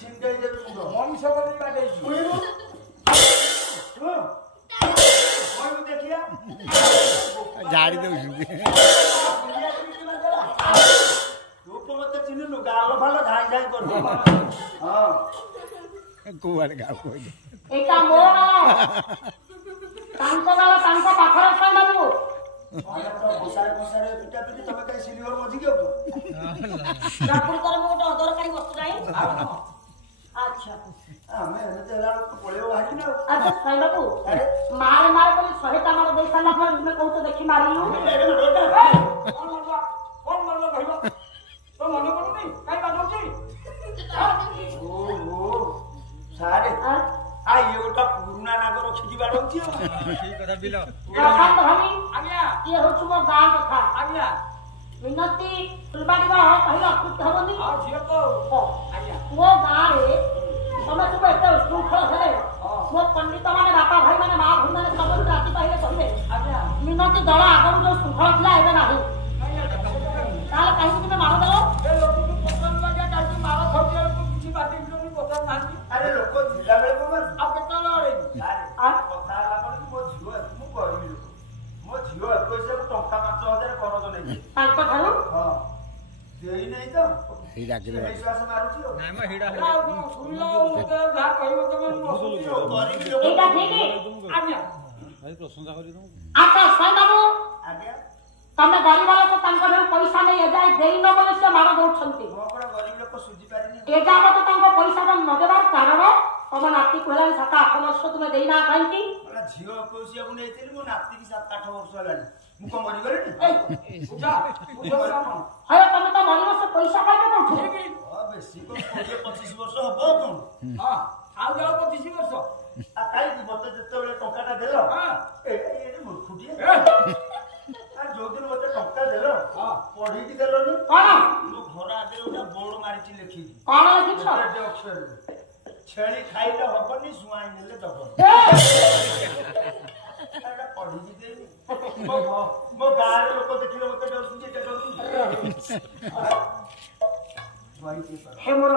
छिंगाई देबे मुंड मनुष्य बोली बाटे सुइनु कोई देखिया झाड़ी दो लोक मत चिन्हनु गाल फाल धाई धाई कर हां कुआरे गाव कोई एका मोर तांको गाल तांको पाखर छै बाबू बसारे बसारे पिटा पिटी तमे काई सिल्वर मजी के हो रापुर कर मो दरकारी वस्तु नाही अच्छा हमें एते लाल तो पळेओ हाटी ना अच्छा छै बाबू मार मार कर 100 टा मार देई साला पर मैं कहू तो देखि मारिलु कौन मरलो भइलो तो मन पडुनी काई बाजौची ओ सारे आ ये गोटा पुरुना नाग रखी बाडौची ठीक कथा बिलो शांत भमी आज्ञा ये हो छुमो गां कथा आज्ञा मिनती फुलबाड़ी बा पहिला कुछ हबनी आ झियो तो आज्ञा वो गां रे समय सुबह एते श्रृंखला हेले वो पंडित माने बापा भाई माने मां भाई माने सब राति पहिले कहले आज्ञा मिनती दल आगु जो श्रृंखला थिला एबे नाही ताले काहे तुमे मारो दलो ए लोक को पसंद लागे काकी मारो खौटिया को किछि बाती बिलोनी पसंद नाही अरे लोक जिला बेले को आ केतना रे अरे कथा लागल मो झियो मु कहबी लोक मो झियो 21 टंका 5000 खरच नै तांको थारु हां देई नै तो हीरा के विश्वास मारुची हो नाम हीरा सुनलो मते जा कहिबो तमे बसुती हो गरीब लोक एटा ठीक आज्ञा भाई प्रशंसा करी दऊ आता साई बाबू आज्ञा तमे गरीब वाला को तांको पैसा नै एजाय देई न बोले से मार दउछंती मो पर गरीब लोक सुझी पारिनी एजा मत तांको पैसा न देबार कारण तम नाती कहला 7-8 वर्ष तुमे देई ना कांती मला झियो 21 को नेतिली मो नाती की 7-8 वर्ष हलानी मु को मरि गले उठा उठा सामान हाय तमे तो मरियो से पैसा काटे कोठू हां बेसी को 20-25 वर्ष हबो कोन हां आउ जाओ 25 वर्ष आ काई मते जते बेले टंकाटा देलो हां ए मूर्खुटी आ जो दिन मते टंका देलो हां पढी की देलोनी कोन मो घर आगे ओटा बोर्ड मारिची लिखी कोन लिखिछ एते अक्षर छेली खाइले हबनी सुआई नेले दब एटा पढी की देनी मो गारे लोक देखिले मते डर सुजे डर हे मोर